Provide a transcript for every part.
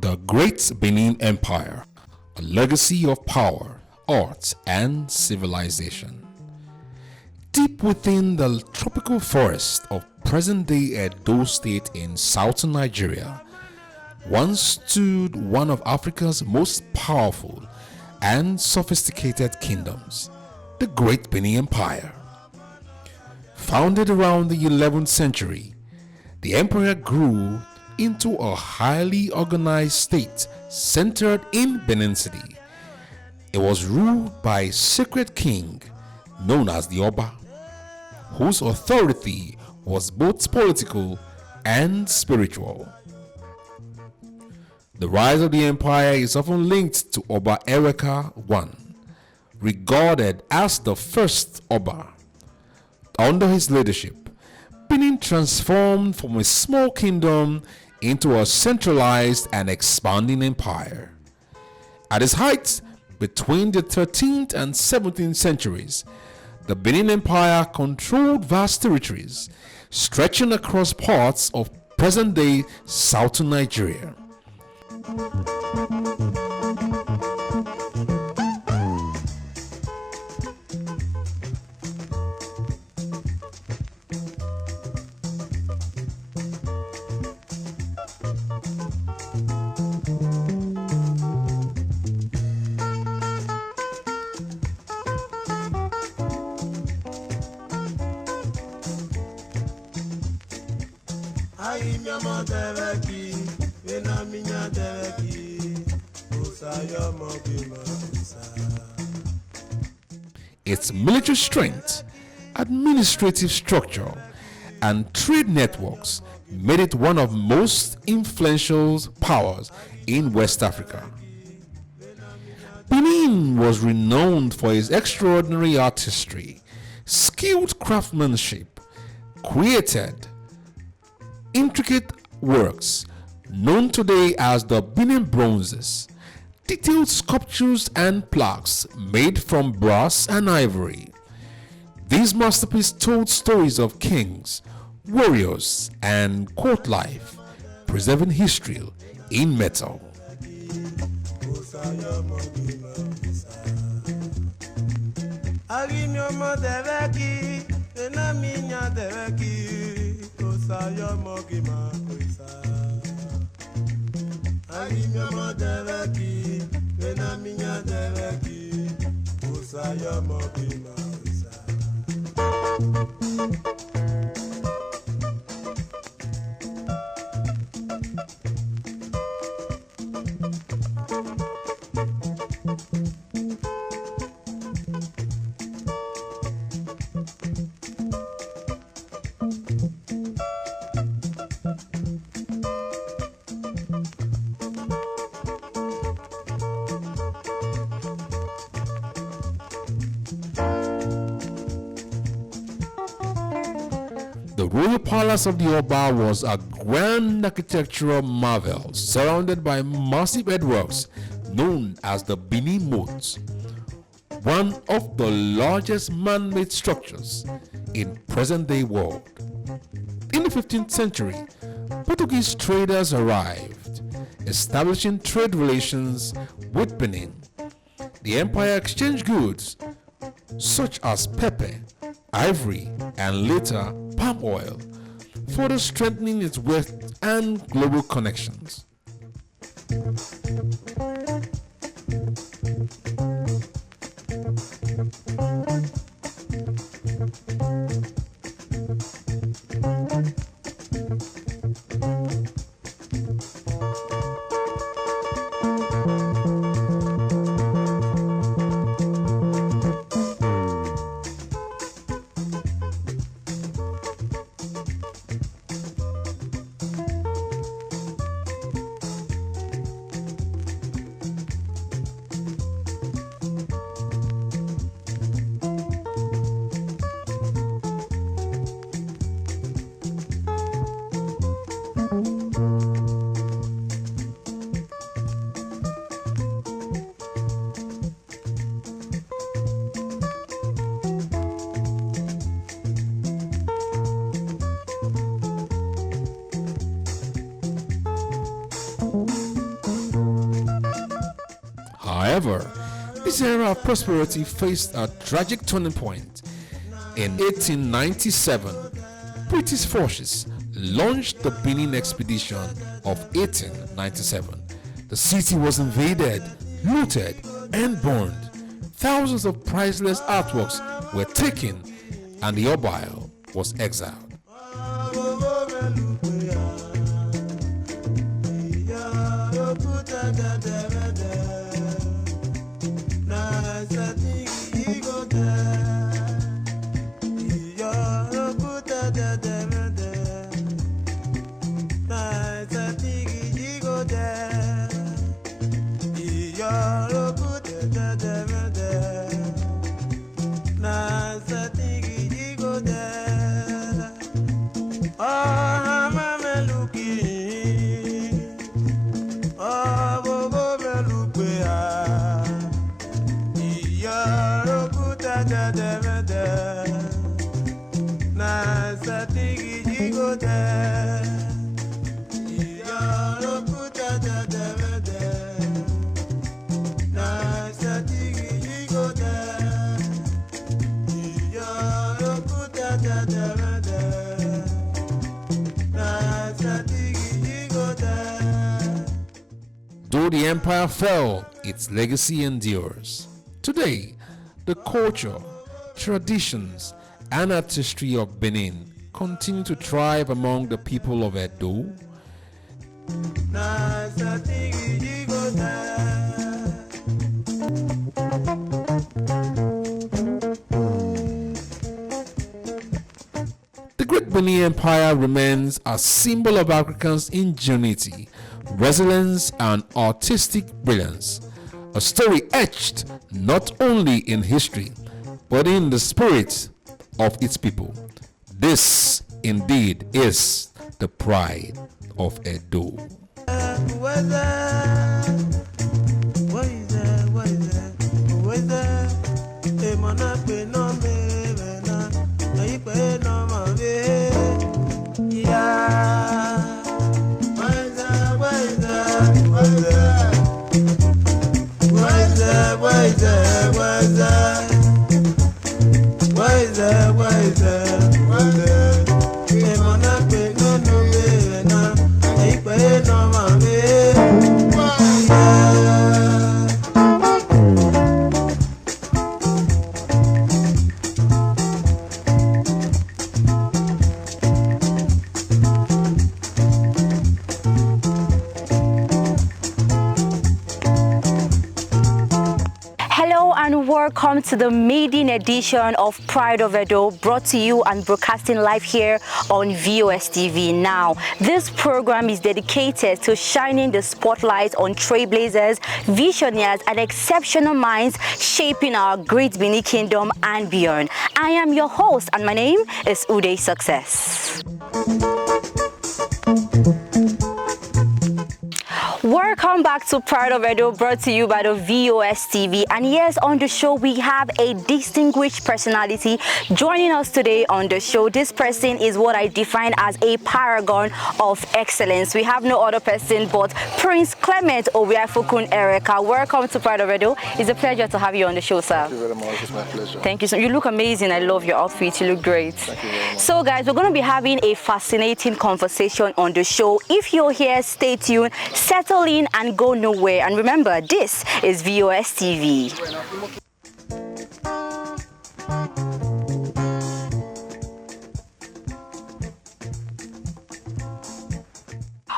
The Great Benin Empire, a legacy of power, art, and civilization. Deep within the tropical forest of present-day Edo State in southern Nigeria, once stood one of Africa's most powerful and sophisticated kingdoms, the Great Benin Empire. Founded around the 11th century, the empire grew into a highly organized state centered in Benin City. It was ruled by a sacred king known as the Oba, whose authority was both political and spiritual. The rise of the empire is often linked to Oba Ereka I, regarded as the first Oba. Under his leadership, Benin transformed from a small kingdom into a centralized and expanding empire. At its height, between the 13th and 17th centuries, the Benin Empire controlled vast territories stretching across parts of present-day southern Nigeria. Its military strength, administrative structure, and trade networks made it one of the most influential powers in West Africa. Benin was renowned for its extraordinary artistry, skilled craftsmanship, created intricate works known today as the Benin bronzes, detailed sculptures and plaques made from brass and ivory. These masterpieces told stories of kings, warriors, and court life, preserving history in metal. The royal palace of the Oba was a grand architectural marvel surrounded by massive earthworks known as the Benin Moat, one of the largest man-made structures in present-day world. In the 15th century, Portuguese traders arrived, establishing trade relations with Benin. The empire exchanged goods such as pepper, ivory, and later palm oil further strengthening its wealth and global connections. However, this era of prosperity faced a tragic turning point. In 1897, British forces launched the Benin expedition of 1897. The city was invaded, looted, and burned. Thousands of priceless artworks were taken, and the Obile was exiled. Though the empire fell, its legacy endures. Today, the culture, traditions, and artistry of Benin continue to thrive among the people of Edo. The Great Benin Empire remains a symbol of Africans' ingenuity, resilience, and artistic brilliance. A story etched not only in history, but in the spirit of its people. This, indeed, is the pride of Edo. Welcome to the maiden edition of Pride of Edo, brought to you and broadcasting live here on VOS TV. Now, this program is dedicated to shining the spotlight on trailblazers, visionaries, and exceptional minds shaping our great Benin Kingdom and beyond. I am your host, and my name is Uday Success. Welcome back back to Pride of Edo, brought to you by the VOS TV. And yes, on the show, we have a distinguished personality joining us today on the show. This person is what I define as a paragon of excellence. We have no other person but Prince Clement Obiafokun Ereka. Welcome to Pride of Edo. It's a pleasure to have you on the show, sir. Thank you very much. It's my pleasure. Thank you so much. You look amazing. I love your outfit. You look great. Thank you very much. So, guys, we're going to be having a fascinating conversation on the show. If you're here, stay tuned, settle in, and go nowhere. And remember, this is VOS TV.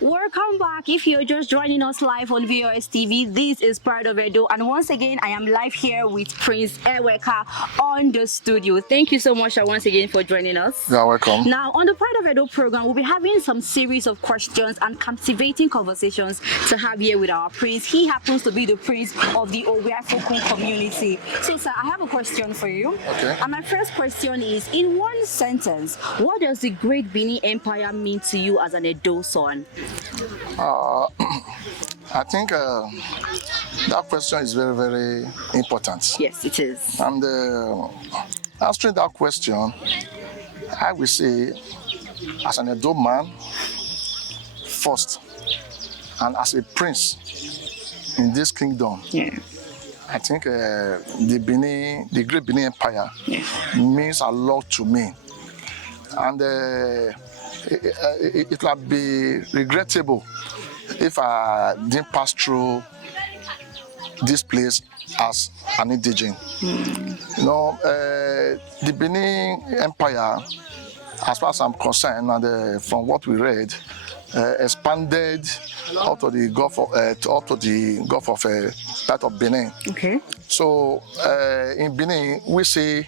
Welcome back. If you're just joining us live on VOS TV, this is Pride of Edo, and once again I am live here with Prince Ereka on the studio. Thank you so much once again for joining us. You're welcome. Now, on the Pride of Edo program, we'll be having some series of questions and captivating conversations to have here with our prince. He happens to be the prince of the Obiafokun community. So, sir, I have a question for you. Okay. And my first question is, in one sentence, what does the Great Benin Empire mean to you as an Edo son? I think that question is very, very important. Yes, it is. And answering that question, I will say, as an Edo man, first, and as a prince in this kingdom, I think the Great Benin Empire means a lot to me. And it would be regrettable if I didn't pass through this place as an indigene. You know, the Benin Empire, as far as I'm concerned, and from what we read, expanded out of the Gulf of that of Benin. Okay. So in Benin, we say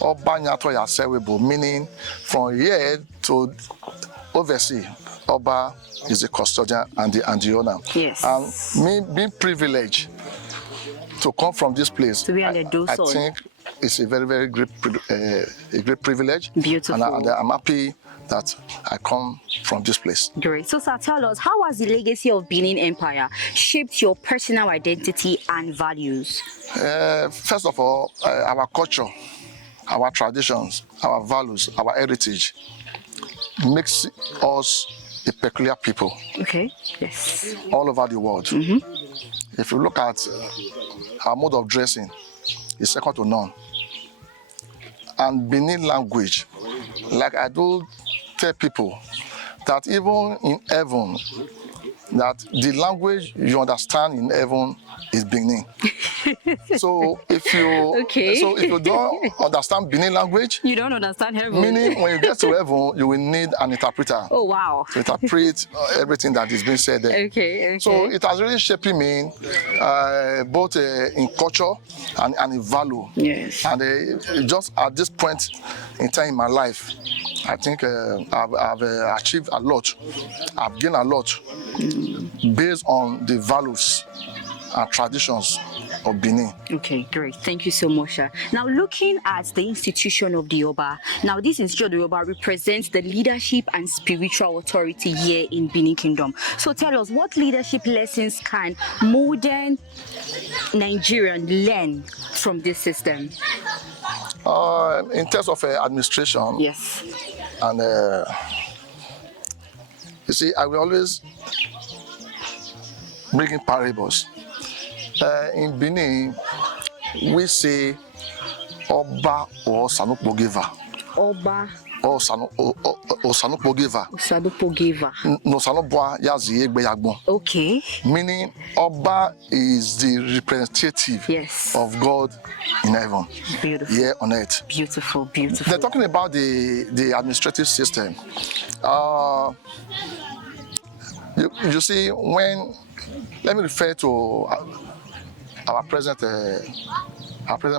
Oba Nyatoya Sewebo, meaning from here to oversee. Oba is the custodian and the owner. Yes. And me being privileged to come from this place, To be an Edo I son. think it's a very, very great privilege. Beautiful. And I'm happy that I come from this place. Great. So, sir, tell us, how has the legacy of Benin Empire shaped your personal identity and values? First of all, our culture, our traditions, our values, our heritage makes us a peculiar people. Okay. Yes. All over the world. If you look at our mode of dressing, it's second to none. And Benin language, like I do tell people, that even in heaven, that the language you understand in heaven is Benin. So if you don't understand Benin language, You don't understand heaven. meaning when you get to heaven, you will need an interpreter Oh, wow. to interpret everything that is being said there. Okay. So it has really shaped me both in culture and in value. Yes. And just at this point in time in my life, I think I've achieved a lot. I've gained a lot based on the values and traditions of Benin. Okay, great. Thank you so much, sir. Now, looking at the institution of the Oba, now this institution of the Oba represents the leadership and spiritual authority here in Benin Kingdom. So tell us, what leadership lessons can modern Nigerian learn from this system? In terms of administration, Yes. and you see, I will always bring in parables. In Benin, we say Oba or Sanukpogiva. Oba Or Sanukpogiva. Osadupogeva. No Sanubwa Yazi Egbe Yagbon. Okay. Meaning Oba is the representative Yes. of God in heaven, Beautiful. here on earth. Beautiful, beautiful. They're talking about the administrative system. You see, let me refer to our present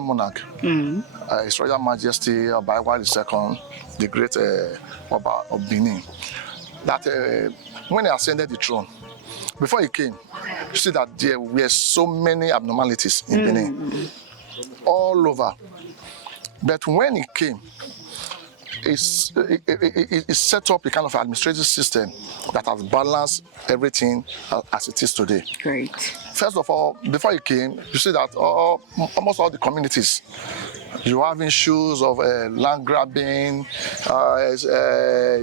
monarch, His Royal Majesty Obaiwa II, the great Oba of Benin. That when he ascended the throne, before he came, you see that there were so many abnormalities in Benin, all over. But when he came, is set up a kind of administrative system that has balanced everything as it is today. Great. First of all, before he came, you see that almost all the communities, you have issues of land grabbing,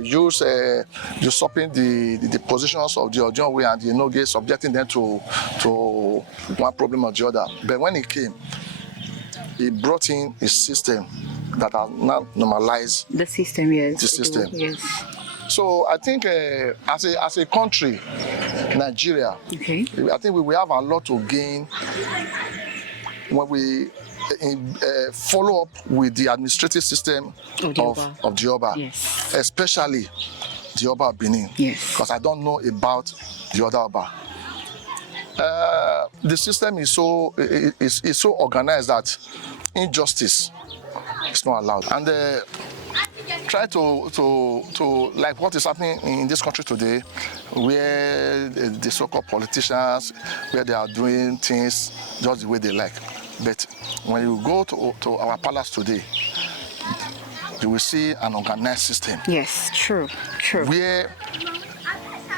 usurping the positions of the Ojonwe and the Enoge, subjecting them to one problem or the other. But when he came, he brought in a system that has now normalized the system. Yes. The system. Yes. So I think as a country, Nigeria, okay, I think we have a lot to gain when we follow up with the administrative system of the Oba, yes, especially the Oba of Benin. Yes. Because I don't know about the other Oba. The system is so organized that injustice is not allowed. And try to like what is happening in this country today, where the so-called politicians, where they are doing things just the way they like. But when you go to our palace today, you will see an organized system. Yes, true. Where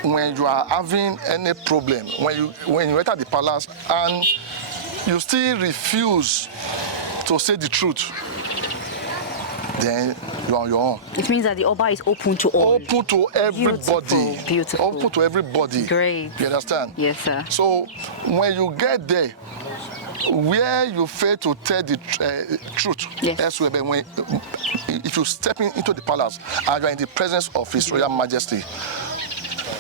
when you are having any problem, when you enter the palace and you still refuse to say the truth, then you are on your own. It means that the Oba is open to all. Open to everybody. Beautiful. Open to everybody. Great. You understand? Yes, sir. So when you get there, where you fail to tell the truth, yes, elsewhere, but if you step into the palace and you are in the presence of His Royal Majesty,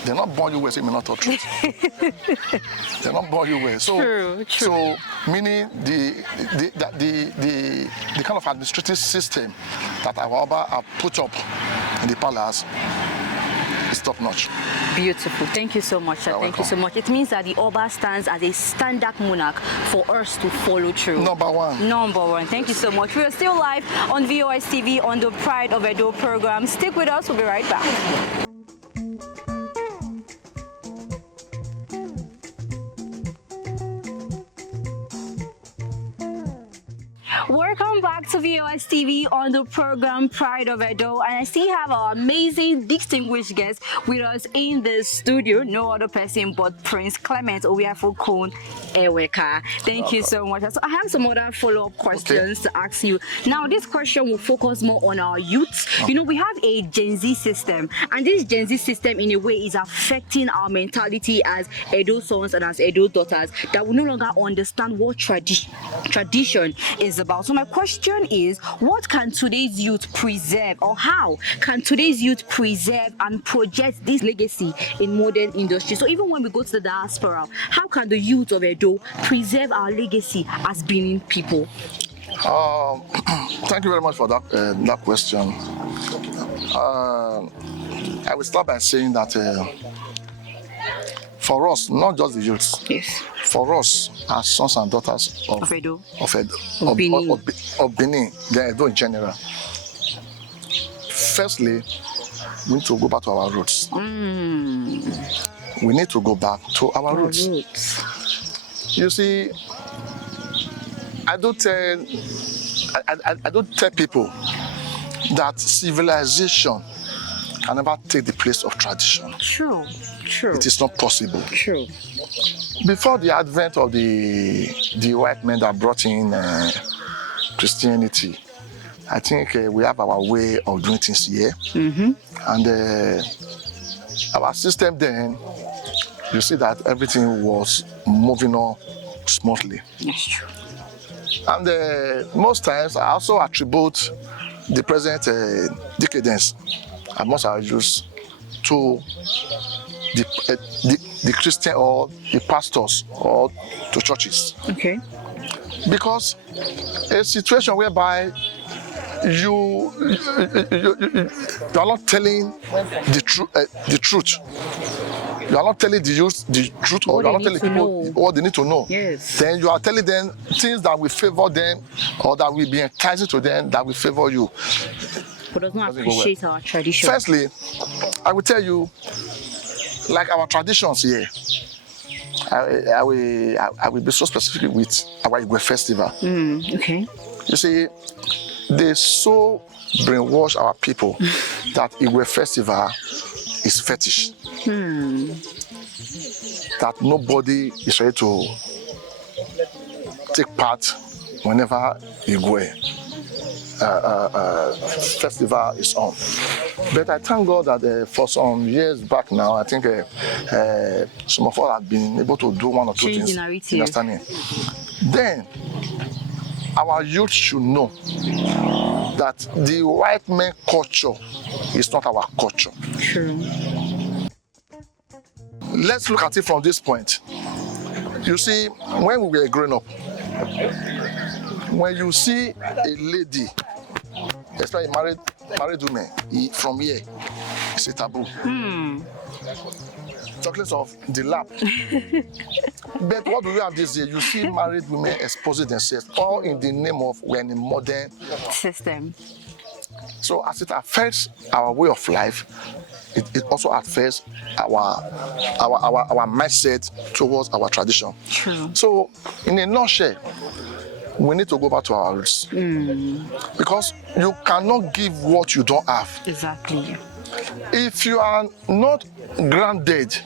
they're not born you well, so you may not tell truth. They're not born you well. So, true. So meaning the kind of administrative system that our Oba have put up in the palace is top notch. Beautiful. Thank you so much, sir. Thank you so much. It means that the Oba stands as a standard monarch for us to follow through. Number one. Thank you so much. We are still live on VOS TV on the Pride of Edo program. Stick with us. We'll be right back. Welcome back to VOS TV on the program Pride of Edo, and I still have our amazing distinguished guest with us in the studio, no other person but Prince Clement Owiafokun Eweka. Thank you so much. So I have some other follow-up questions to ask you. Now, this question will focus more on our youth. You know, we have a Gen Z system, and this Gen Z system in a way is affecting our mentality as Edo sons and as Edo daughters, that we no longer understand what tradition is about. So my question is, what can today's youth preserve, or how can today's youth preserve and project this legacy in modern industry? So even when we go to the diaspora, how can the youth of Edo preserve our legacy as Benin people? Thank you very much for that question. I will start by saying that for us, not just the youths, yes, for us as sons and daughters of Edo, of Benin, the Edo in general, firstly, we need to go back to our roots. We need to go back to our roots. You see, I don't tell people that civilization can never take the place of tradition. True. It is not possible. True. Before the advent of the white men that brought in Christianity, I think we have our way of doing things here. And our system then, you see that everything was moving on smoothly. That's true. And most times I also attribute the present decadence, as much as used, to the Christian or the pastors or to churches. Okay. Because a situation whereby you are not telling the truth. You are not telling the youth the truth, or you are not telling people what they need to know. Yes. Then you are telling them things that will favor them, or that will be enticing to them, that will favor you. But does not appreciate our tradition. Firstly, I will tell you, like our traditions here, I will be so specific with our Igwe festival. Okay. You see, they so brainwash our people that Igwe festival is fetish. That nobody is ready to take part whenever Igwe festival is on. But I thank God that for some years back now, I think some of us have been able to do one or two things. Understanding. Then our youth should know that the white man culture is not our culture. True. Let's look at it from this point. You see, when we were growing up, when you see a lady, especially married women from here, it's a taboo. Talking of the lap. But what do we have this year? You see married women exposing themselves, all in the name of we're in a modern system. So as it affects our way of life, it also affects our mindset towards our tradition. True. So in a nutshell, we need to go back to our roots. Because you cannot give what you don't have. Exactly. If you are not grounded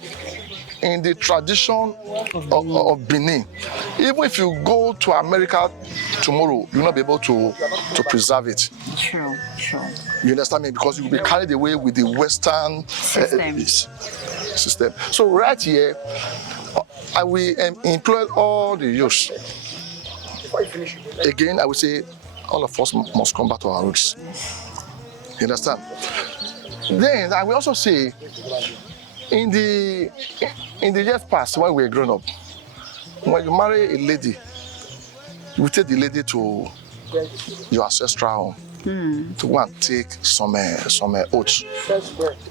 in the tradition of Benin, even if you go to America tomorrow, you'll not be able to preserve it. True. You understand me? Because you'll be carried away with the Western system. So right here, I will employ all the youth. Again, I would say all of us must come back to our roots. You understand? Then I will also say, in the years past, when we were growing up, when you marry a lady, you take the lady to your ancestral home to go and take some oaths.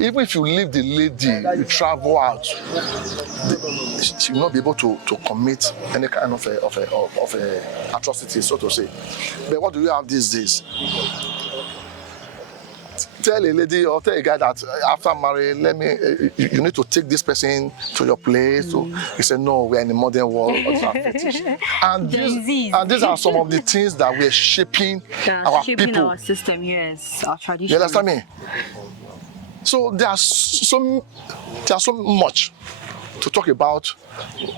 Even if you leave the lady, you travel out, she will not be able to commit any kind of a atrocity, so to say. But what do you have these days? Tell a lady or tell a guy that after marriage, you need to take this person to your place. So he said, no, we are in the modern world. And these are some of the things that we're shaping our people. Our system, yes, our tradition. You understand me? So there's so much to talk about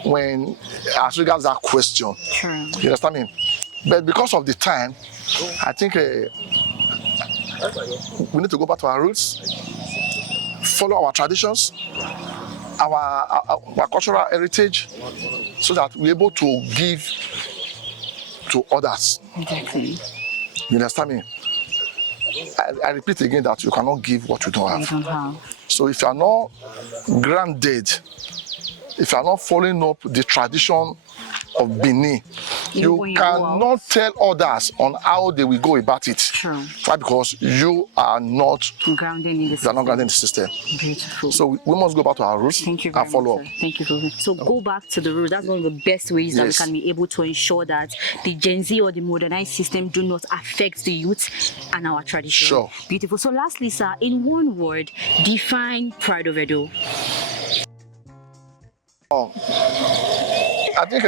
when as regards that question. True. You understand me? But because of the time, I think we need to go back to our roots, follow our traditions, our cultural heritage, so that we're able to give to others. Exactly. You understand me? I repeat again that you cannot give what you don't have. So if you are not grounded, if you are not following up the tradition of Benin, you cannot tell others on how they will go about it. True. Why? Because you are not grounded in the system. Beautiful. So we must go back to our roots and follow up. Thank you for that. So go back to the roots. That's one of the best ways that we can be able to ensure that the Gen Z or the modernized system do not affect the youth and our tradition. Sure. Beautiful. So lastly, sir, in one word, define Pride of Edo. I think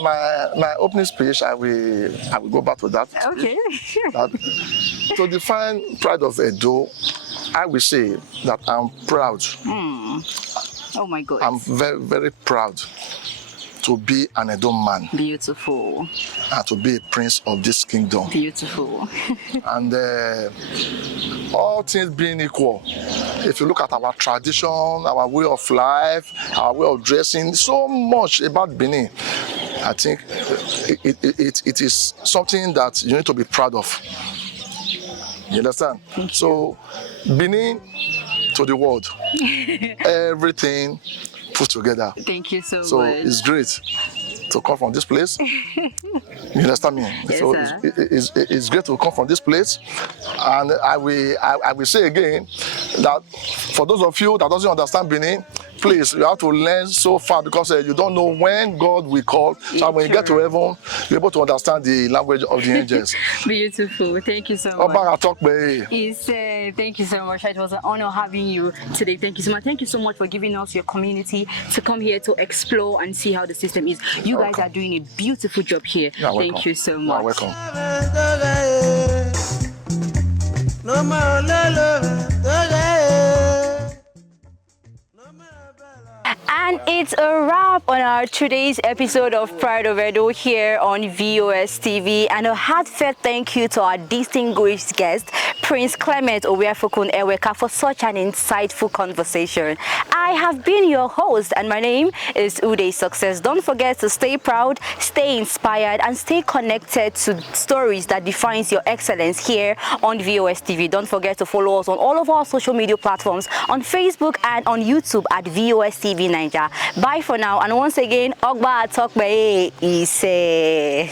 my opening speech, I will go back to that. Okay. To define Pride of Edo, I will say that I'm proud. Oh my God. I'm very, very proud to be an Edo man. Beautiful. And to be a prince of this kingdom. Beautiful. And all things being equal, if you look at our tradition, our way of life, our way of dressing, so much about Benin, I think it is something that you need to be proud of. You understand? So, Benin to the world, everything put together. Thank you so much. So it's great to come from this place. You understand me? Yes, so it's great to come from this place. And I will say again that for those of you that doesn't understand Benin, please, you have to learn so far because you don't know when God will call. So when you get to heaven, you're able to understand the language of the angels. Beautiful. Thank you so much. Thank you so much. It was an honor having you today. Thank you so much. Thank you so much for giving us your community to come here to explore and see how the system is. You guys are doing a beautiful job here. Thank you so much. You're welcome. And it's a wrap on our today's episode of Pride of Edo here on VOS TV. And a heartfelt thank you to our distinguished guest, Prince Clement Oweafokun Eweka, for such an insightful conversation. I have been your host, and my name is Uday Success. Don't forget to stay proud, stay inspired, and stay connected to stories that defines your excellence here on VOS TV. Don't forget to follow us on all of our social media platforms, on Facebook and on YouTube at VOS TV Nigeria. Bye for now, and once again, Ogba Tokbe Ise.